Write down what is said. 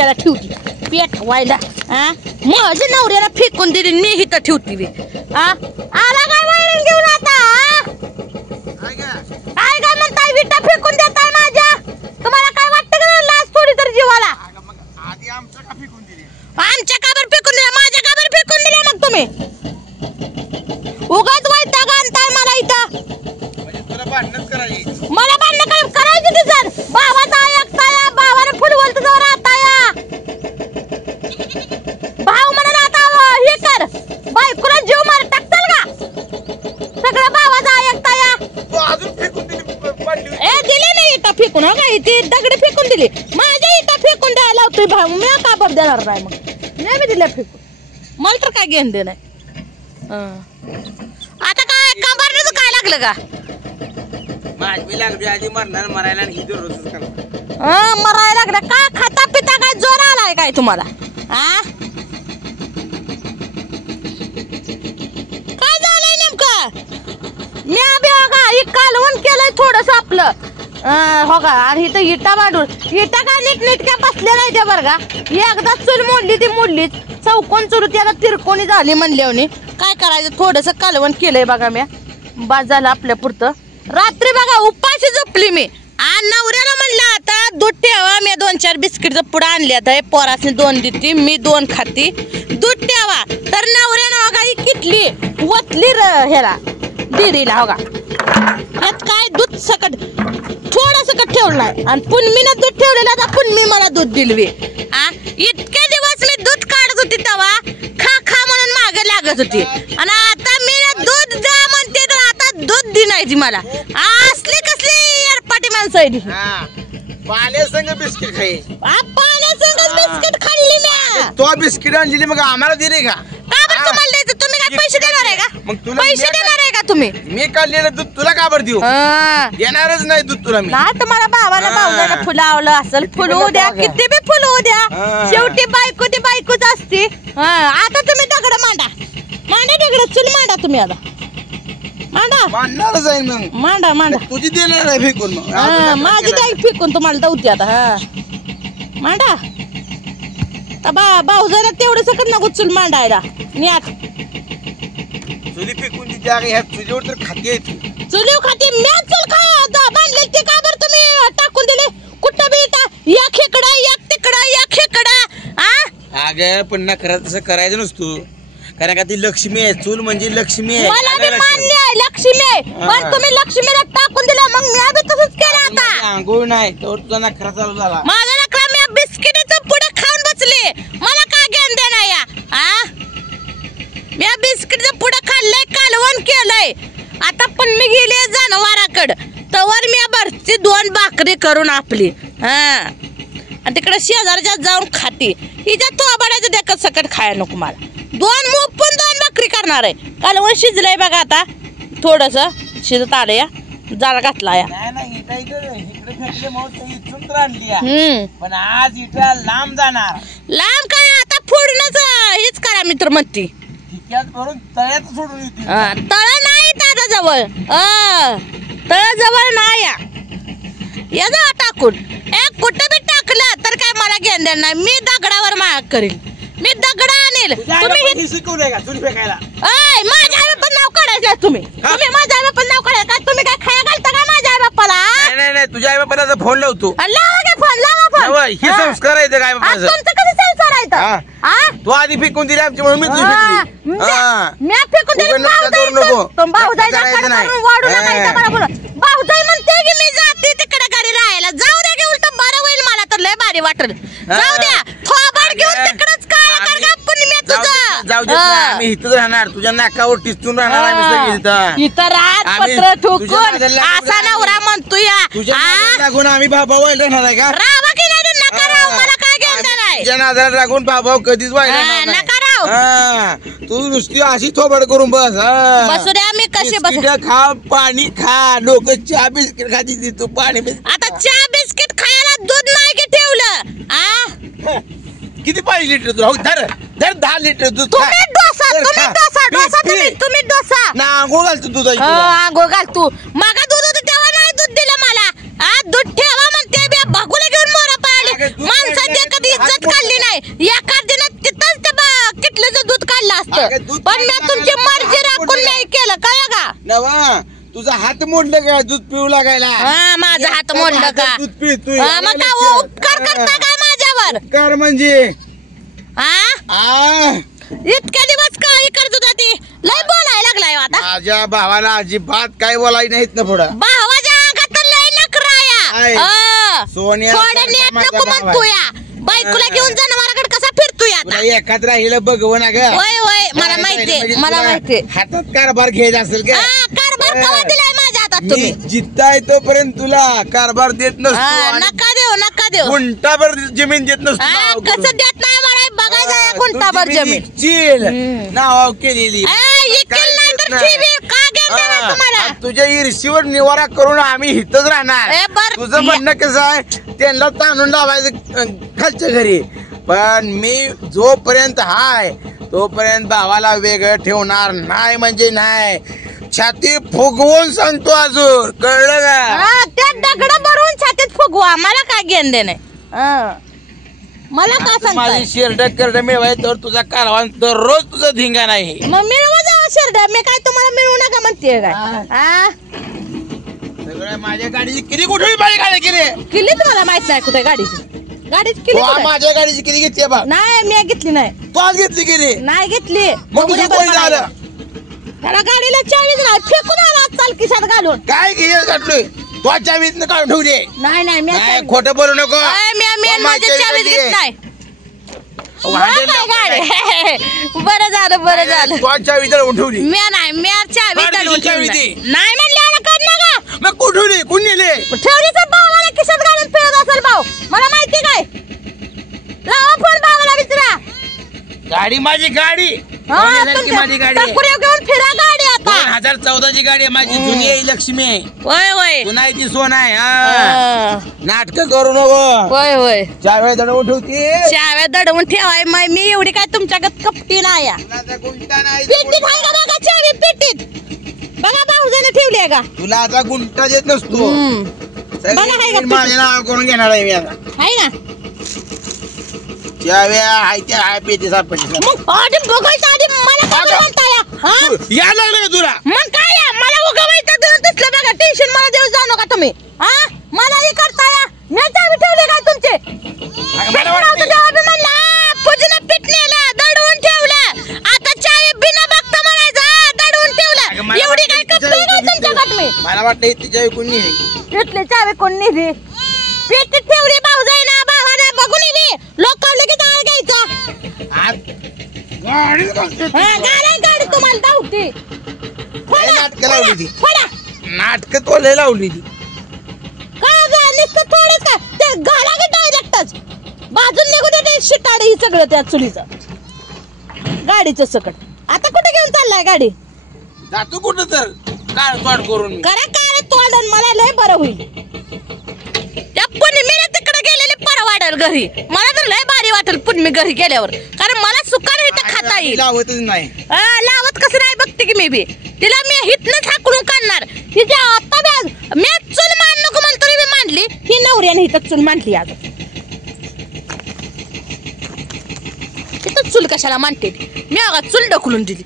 कशाला ठेवती पेटवायला माझ्या नवऱ्याला फेकून दिली मी इथं ठेवती बी आला काय वळण घेऊन आता काय काय म्हणताय विटा फेकून देताय माझ्या तुम्हाला काय वाटतं का लाज थोडी तर जीवाला आमच्या का फेकून दिली आमच्या काबर फेकून दिल्या माझ्या काबर फेकून दिल्या मग तुम्ही उगाच वैताग आणताय मला इथं म्हणजे तुला भांडणच करायची मला भांडण करायची ती सर भावाचा ऐकताय भावाने फुलवल तुझं राहताय भाव म्हणून आता हे कर बायकोला जीव मार टाकताल का सगळं भावाचा ऐकताय अजून फेकून दिली ए दिली नाही इथं फेकून हो का ती दगड फेकून दिली माझ्या इथं फेकून द्यायला लावतोय भाऊ मी का बाप देणार नाही मग मी बी दिल्या फेकून मला तर काय घेण दे नाही आता काय कंबरनं काय लागलं का माझी लागली आधी मरणार मरायला आणि हिजो रोजच करणार मरायला लागलं का खाता पिता काय जोर आलाय काय तुम्हाला काय झालंय नेमकं मी बी बघा ही कालवण केलंय थोडस आपलं हो का आणि इथं इटा मांडून इटा काय नीटनेटक्या बसल्या नाही त्या बरं का एकदा चूल मोडली ती मोडलीच चौकोन चुरू त्याला तिरकोणी झाली म्हणल्याने काय करायचं थोडस कालवण केलंय बघा मी बाद झालं आपल्या पुरतं रात्री बघा उपाशी झोपली मी आणि नवऱ्याला म्हणलं आता दूध ठेवा मी 2-4 बिस्किटचं पुढं आणले आता पोरासने 2 देते मी 2 खाती दूध ठेवा तर नवऱ्यानं बघा ही किटली वतली ह्याला डिरीला हो का यात काय दूध सकट थोडं सकट ठेवलं आणि पुनमीनं दूध ठेवलेलं आता पुनमी मला दूध दिलवी इतके दिवस मी दूध काढत होती तेव्हा खा खा म्हणून मागे लागत होती आणि आता मी दूध जा म्हणते तर आता दूध दिनायची मला असली कसली पाटी माणसं आहे पाण्यासंग बिस्किट खाई पाण्यासंग बिस्किट खाल्ली मी तो बिस्किट आणली मग आम्हाला दिले का तुम्हाला द्यायचं तुम्ही काय पैसे देणार आहे का मग तुला पैसे देणार आहे का तुम्ही मी काढलेलं दूध तुला का बरं देऊ देणारच नाही दूध तुला मी नाही तुम्हाला भावाला भाऊला फुलावलं असेल फुलवू द्या किती बी फुलवू द्या शेवटी बायको ती बायकोच असते आता तुम्ही दगड मांडा दगड चूल मांडा तुम्ही आता मांडा मांडणारच आहे मग मांडा तुझी देणार आहे फेकून मग माझी जाईल फेकून तुम्हाला दौती आता मांडा भाऊ जरा तेवढं सकट नको चूल मांडायला न्यात चुली फेकून ती जागा ह्या चुलीवर तर खाते चुलीव खाते म्याच चूल बांधले ते का बरं तुम्ही टाकून दिले कुठं बी या खेकडा या तिकडा या खेकडा अगं पण ना खरं तसं करायचं नसतो कारण का ती लक्ष्मी आहे चूल म्हणजे लक्ष्मी आहे मला बी मान्य आहे लक्ष्मी आहे पण तुम्ही लक्ष्मीला टाकून दिला मग मी बी तसंच केलं आता आंघोळ नाही तर तुझा नखरा चालू झाला माझा नखरा मी बिस्किटाचं पुढे खाऊन बसले मला काय घेऊन देणार या मी बिस्किटचं पुढे खाल्लंय कालवण केलंय आता पण मी गेले जनावराकडे तवर मी भरची 2 भाकरी करून आपली आणि तिकडे शेजारच्या जाऊन खाते हिच्या तोबाडाचं देखत सकट खाया नको मला 2 मुपून 2 भाकरी करणार आहे कालवण शिजलंय बघा आता थोडस शिजत आलं या जाळा घातला या पण आज इटा लांब जाणार लांब काय आता फोडूनच हेच करा मित्र म्हणती तळ्यात सोडून तळ नाही दादा जवळ तळ जवळ नाही या जा टाकून कुठं बी टाकलं तर काय मला घेऊन देणार नाही मी दगडावर माग करीन मी दगड आणेल तुम्ही शिकवलंय का चुली फेकायला माझ्या आई बाप्पा नाव काढायचं तुम्ही माझ्या आई बाप्पा नाव काढायचं काय तुम्ही काय खाया घालता का माझ्या आई बाप्पाला नाही तुझ्या आई बाप्पाला फोन लावतो लावा फोन हे संस्कार आहे काय बाप्पाचं तुमचं कसं संसार आहे तू आधी फेकून दिली आमची म्हणून मी तुझी फेकली मी फेकून दिली भाऊजाई म्हणते की मी जाते तिकडे गाडी राहायला जाऊ द्या घेऊन तर बरं होईल मला तर लय भारी वाटेल जाऊ द्या थोबाड घेऊन तिकडेच काय जाऊ दे आम्ही इथंच राहणार तुझ्या नाकावर टिचून राहणार इथं रात पत्र ठोकून असा नवरा म्हणतो या लागून आम्ही भाऊ राहणार आहे का रावा की नाही नका राव मला काय घेऊन नाही तुझ्या नादाला लागून भाऊ कधीच व्हायला नका राव तू नुसती अशी थोबड करून बस बसू द्या मी कशी बस खा पाणी खा लोक चहा बिस्किट खाती तू पाणी आता चहा बिस्किट खायला दूध नाही की ठेवलं किती पाहिजे लिटर दूध धर 10 लिटर दूध तुम्ही डोसा तुम्ही डोसा ना आंघोळ घालतो दूध आंघोळ घाल तू मागा दूध होतं तेव्हा नाही दूध दिलं मला दूध ठेवा म्हणते बघूला घेऊन मोरा पाळली माणसाची कधी इज्जत नव्हतं, अगं, दूध पण मी प्यायला तुमची लागलं, मर्जी हात राखून मोडलं. नाही केलं काय का? नवा तुझा हात मोडलं का दूध पिऊ लागायला? हा, माझा हात मोडलं का? दूध पितोय हा, मग काय उपकार करता काय माझ्यावर? उपकार म्हणजे हा, इतके दिवस काय करत होता ती? लय बोलायला लागलाय हो आता. माझ्या भावाला अजिबात काय बोलाय नाहीत ना पुढं. भावाच्या अंगात तर लय नखरा आहे. या. सोन्या थोडं नीट नको म्हणतोया. बायकोला घेऊन जनावराकडे कसा फिरतोय आता? तुला एखाद राहिलं बघव ना ग. होय होय, मला माहितीये, म्हणजे मला तुला माहितीये. हातात कारभार घ्यायचा असेल का? हा, कारभार कवा दिलाय माझ्या हातात मी तुम्ही? जित्ता तोपर्यंत तुला कारभार देत हा, नसतो. नका देऊ, नका देऊ. गुंटाभर जमीन देत हा, नसतो. कसं देत नाही मला बघायचं आहे गुंठाभर जमीन. नाव केलेली इकेल नाही तर ठेवी का घेऊन देणार तुम्हाला? तुझ्या ईर्षीवर निवारा करून आम्ही इथंच राहणार. ए, बर. तुझं म्हणणं कसं आहे, त्यांना ताणून लावायचं खालच्या घरी, पण मी जोपर्यंत हाय तोपर्यंत भावाला वेगळं ठेवणार नाही म्हणजे नाही. छाती फुगवून सांगतो अजून, कळलं का? हा, त्या दगड भरून छातीत फुगवा, मला काय घेण देणे. मला का सांगताय? माझी शेरड करड मिळवाय तर तुझा कारवान दररोज तुझा धिंगा नाही. मग मिळवा जावं शेरडा, मी काय तुम्हाला मिळवू नका म्हणते काय? हा, सगळं माझ्या गाडीची किती कुठे माझी गाडी केली? किल्ली तुम्हाला माहित नाही कुठे गाडीची? गाडीची किल्ली कुठे? माझ्या गाडीची किती घेतली बा? नाही, मी घेतली नाही. तू आज घेतली किती? नाही घेतली. मग तुझं कोणी झालं? त्याला गाडीला चावीच नाही, फेकून आला चाल खिशात घालून. काय घे काढलोय तू चावीत काढून ठेवली. नाही नाही, मी नाही खोटं बोलू नको. माझ्या चावीच घेत नाही. भांडेल बरं झालं, बरं झालं. तू चावी दळून ठेवली. मी नाही, मी चावी काढ दडवून तुझी चावी ठेवली. ती. नाही म्हणले काढ नका. मग कुठे ठेवली? कोण नेले? ठेवली तर भावाला खिशात घालून फिरत असेल भाऊ, मला माहिती काय? लावा फोन भावाला विचारा. गाडी माझी गाडी. हा, कोणाला माझी गाडी आहे? टकुऱ्या घेऊन फिरा गाडी आता. 2014 ची गाडी आहे माझी. जुनी आहे, लक्ष्मी आहे. होय होय तू नाही ती सोन आहे. नाटक करू नको. होय होय, चाव्या दडवून ठेवती. चाव्या दडवून ठेवाय. मी एवढी काय तुमच्याकडे कपटी नाही या. तुला गुंटा नाही. पेटीत आहे का बघा चावी, पेटीत बघा भाऊजाने ठेवली आहे का? तुला आता गुंटा देत नसतो. बघा आहे का? माझ्या नाव करून घेणार आहे मी आता. आहे ना? चाव्या आहे त्या आहे पेटी सापडली. मग आधी बघायचं, आधी मला काय म्हणता या? हा? या लागलं का तुला? मग काय या? मला उगवायचं दिसलं बघा, टेन्शन मला देऊ जाऊ नका तुम्ही. हा, मला हे करता या. मी चावी ठेवली काय तुमचे? मला वाटतं पूजेला पिटलेला दडवून ठेवलं. आता चावी बिना बघता म्हणायचं दडवून ठेवलं. एवढी काय कपडे नाही तुमच्याकडे मी. मला वाटतं तिच्या कोणी नाही. तिथले चावी कोण नेली? पेटीत ठेवली भाऊजाई ना, भावाने बघून नेली. लोक लगेच जाळ घ्यायचा. गाडी तुम्हाला धावती. नाटक लावली ती. फोडा. नाटक तो लय लावली ती. काय नुसतं थोडंच का ते घाला की डायरेक्टच बाजून निघू दे ते शिटाडे ही सगळं त्या चुलीचं गाडीचं सकट. आता कुठे घेऊन चाललाय गाडी? जातो कुठं तर काळ तोड करून. करा काय तोंड, मला लय बरं होईल. त्या पुण्यमीने तिकडे गेलेली परवा वाटेल घरी. मला तर लय भारी वाटेल पुण्यमी घरी गेल्यावर, कारण मला सुकान इथं खाता येईल. लावतच नाही. लावत कसं नाही बघते की मी बी तिला. मी हितनच हाकलून काढणार. तिच्या आता मी चूल मान नको म्हणतो मी मांडली. ही नवऱ्याने इथं चूल मांडली. आज इथं चूल कशाला मांडते मी? चूल ढकलून दिली.